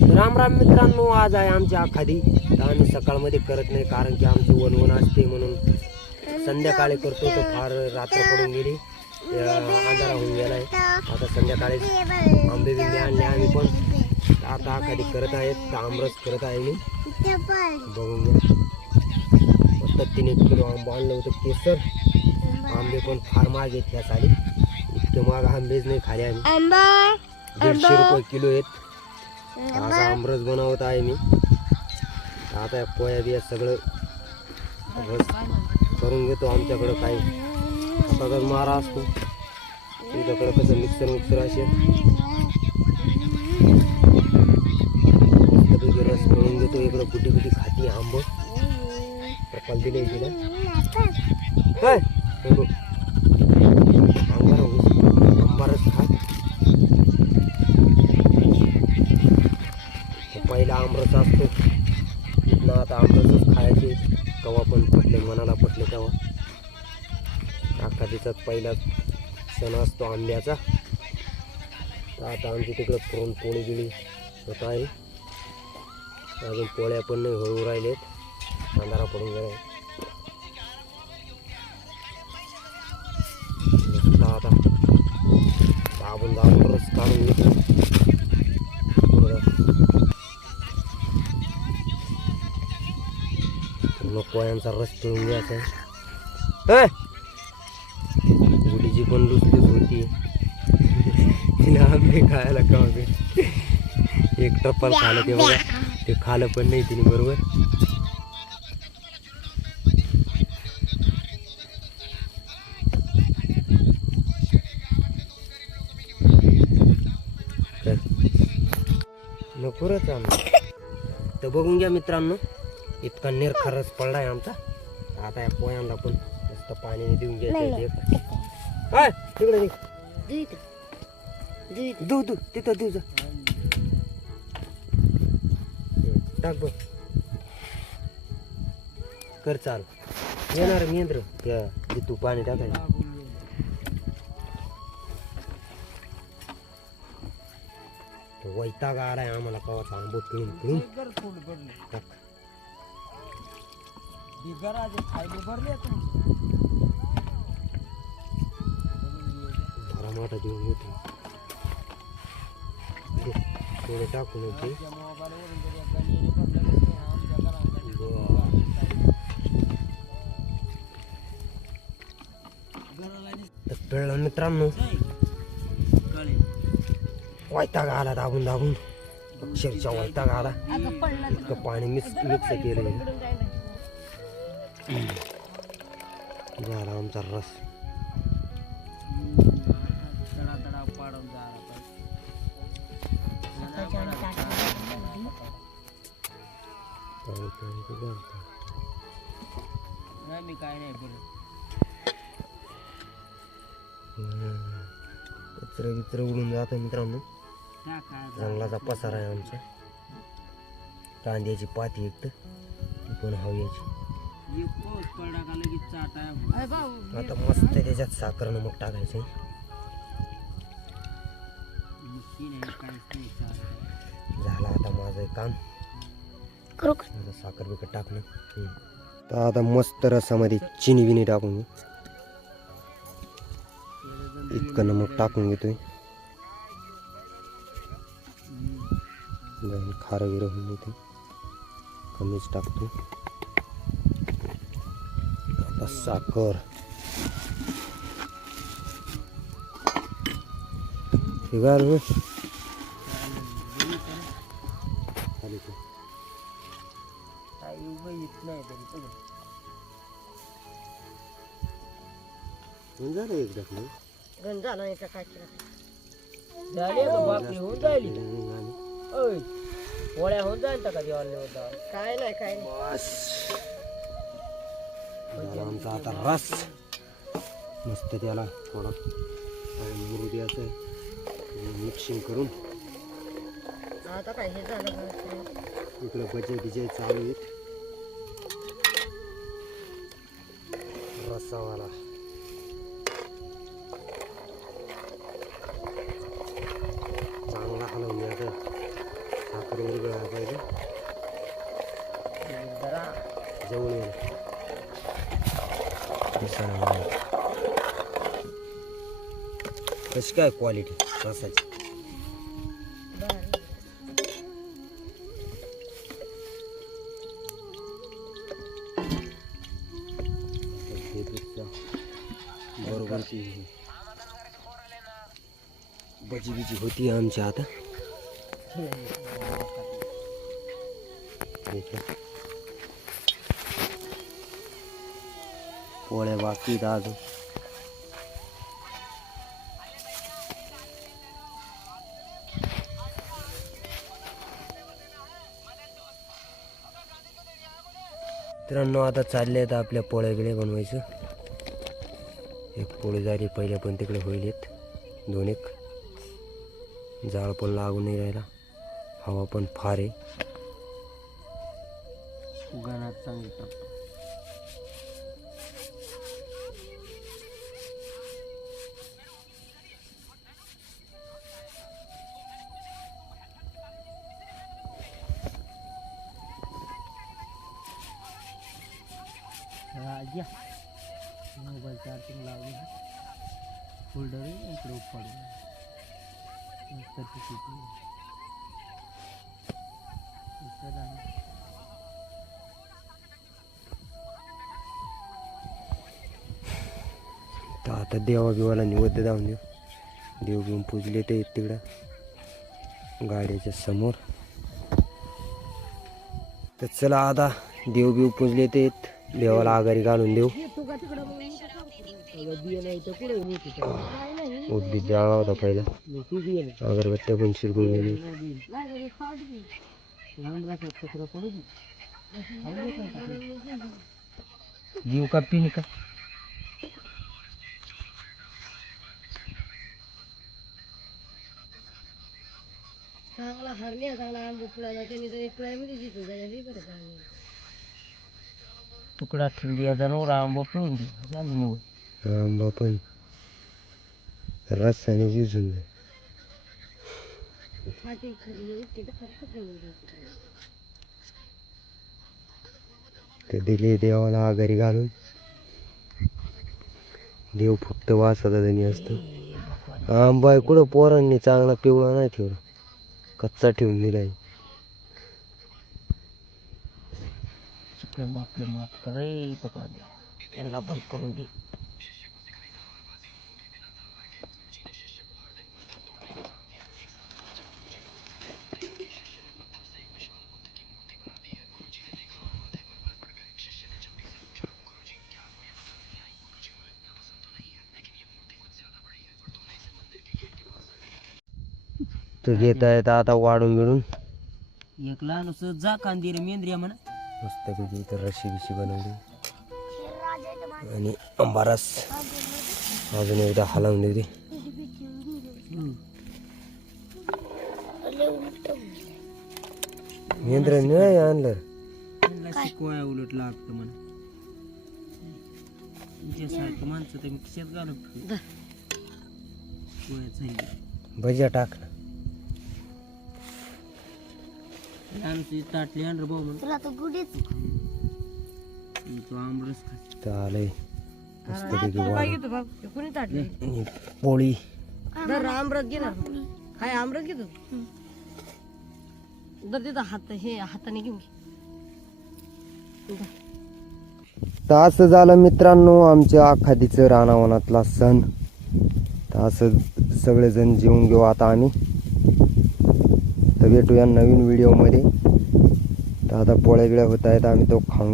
राम राम मित्रांनो आज आहे आमची आखादी आम्ही सकाळमध्ये करत नाही कारण की आमची वनवन असते म्हणून संध्याकाळी करतो तर फार रात्र पडून गेली. अं, अंधारा होऊन आहे आता संध्याकाळी आंबे बिंबे आणले आम्ही पण. आता आखादी करत आहेत तर आमरस करत आहे मी. बघून घ्या. फक्त तीन एक किलो आंबा आणलं होतं केसर. आंबे पण फार महाग आहेत ह्या साली. महाग आंबेच नाही खाले आम्ही. दीडशे रुपये किलो आहेत. असा आमरस बनवत आहे मी. आता या पोया बिया सगळं करून घेतो आमच्याकडं काही. हाताचा मारा असतो. तुमच्याकडं कसं मिक्सर मिक्सर असे मस्तपैकी रस करून घेतो. इकडं कुठे कुठे खाती आंब. टप्पाल दिले तिला. काय हे बघ. अंगारा ऊस, आंबा रस खा तो पहिला आमरस असतो तिथनं आता आमरसच खायचे कवा पण पटले मनाला पटले तेव्हा. अख्खा दिवसात पहिला सण असतो आंब्याचा. तर आता आमची तिकडं पुरणपोळी गिळी होत आहे. अजून पोळ्या पण नाही हळू राहिलेत. अंधारा पडून गेला आता दाबून दाबून काढून पोळ्यांचा रस पिळून घ्यायचा. गुडीची पण लुसलुस होती. तिला आंबे खायला का एक टप्पल खालं ते बघा. ते खालं पण नाही तिने बरोबर. नकोच आम्ही तर बघून घ्या मित्रांनो. इतका निरखा रस पडलाय आमचा. आता या पोयांना पण मस्त पाण्याने देऊन घ्यायचं काय तिकडे दे. देऊ तू तिथं देऊ जा. टाक बघ. कर चाल. येणार मी यंत्र त्या तू पाणी टाकायचं तो वैताग आलाय आम्हाला कवाचा. आंबो पिळून पिळून टाक भरा मोठा देऊन येतो दे, थोडं टाकून येते तर पिळलं मित्रांनो वैताग आला दाबून दाबून अक्षरशः वैताग आला इतकं पाणी मिक्स मिक्स केलं झाला आमचा रस. पाणी पाणी ते मी काय नाही उडून जातो मित्रांनो. जंगलाचा पसारा आहे आमचा. कांद्याची पाती एक तर पण हव्याची आता मस्त त्याच्यात साखर नमक टाकायचं. झालं आता माझं काम. साखर बिकट टाकणं. तर आता मस्त रसामध्ये चिनी बिनी टाकून घेऊ. इतकं नमक टाकून घेतोय. खारं बिरं होऊन येते कमीच टाकतो. आता साखर हे गार होय. खाली ठेव. काही उभं येत नाही तरी पण. होऊन झालं एकदा झाले का बाकी होऊन जाईल ओय पोळ्या होऊन जाईल का होता काय नाही काय नाही बस आता रस. मस्त त्याला थोडा मुरू द्यायचं मिक्सिंग करून. आता इकडे बजे बिजे चालू आहेत. रसावाला. कशी क्वालिटी रसाची बरोबर ती भजी बिज़ी होती आमच्या आता. पोळ्या बाकी अजून मित्रांनो आता चालले आहेत आपल्या पोळ्या बनवायचं. एक पोळी झाली पहिल्या पण तिकडे होईल येत दोन एक. जाळ पण लागून नाही राहिला. हवा पण फार आहे. उगानात सांगितलं घ्या मोबाईल चार्जिंग लावली फोल्डर इकडे उपाडून. मस्त तर आता देवा बिवाला निवद्य जाऊन देऊ. देव घेऊन पूजले ते तिकडं. गाड्याच्या समोर. तर चला आता देव बिव पूजले ते. देवाला आघारी घालून देऊ. जाळा होता पहिला. अगरबत्त्या पण शिरकून गेली जीव का पिन का? चांगला हरण्या चांगला आंबा फुलाला त्यांनी तर एक प्रायमरी जिथं जायला बरं चांगलं तुकडा ठेवून द्यायचा नवरा आंबा पिळून दे झाली निवड आंबा पण रस्त्याने शिजून जाईल ते दिले देवाला आघारी घालून देव फक्त वासाचा धनी असतो आंबा आहे कुठं पोरांनी चांगला पिवळा नाही ठेवला कच्चा ठेवून दिलाय चुकले माफले माफ करे पकडा द्या त्यांना बंद करून दे तर घेत आहेत आता वाढून बिडून एक लहान जा कांदीर मेंद्रिया म्हणा मस्तपैकी इथं रशी बिशी बनवली. आणि आंबारस अजून एकदा हलवून दिली महेंद्र नाही आणलं. शिकवाय उलट लागतं म्हणा. तुमच्यासारखं माणसं खिशात टाक ना लहानची ताटली आणलं भाऊ म्हणून. तुला तर गुढीच तो आमरस खा तर आलंय मस्तपैकी वाढून कोणी ताटले? आणि पोळी. दर आमरस घे ना. काय आमरस घेतो दर तिथं हात हे हाताने घेऊन घे. तर असं झालं मित्रांनो आमच्या आखादीचं रानावनातला सण. तर असं सगळेजण जेवून घेऊ आता आम्ही. तर भेटूया नवीन व्हिडिओमध्ये तर आता पोळ्या गिळ्या होत आहेत आम्ही तो खाऊन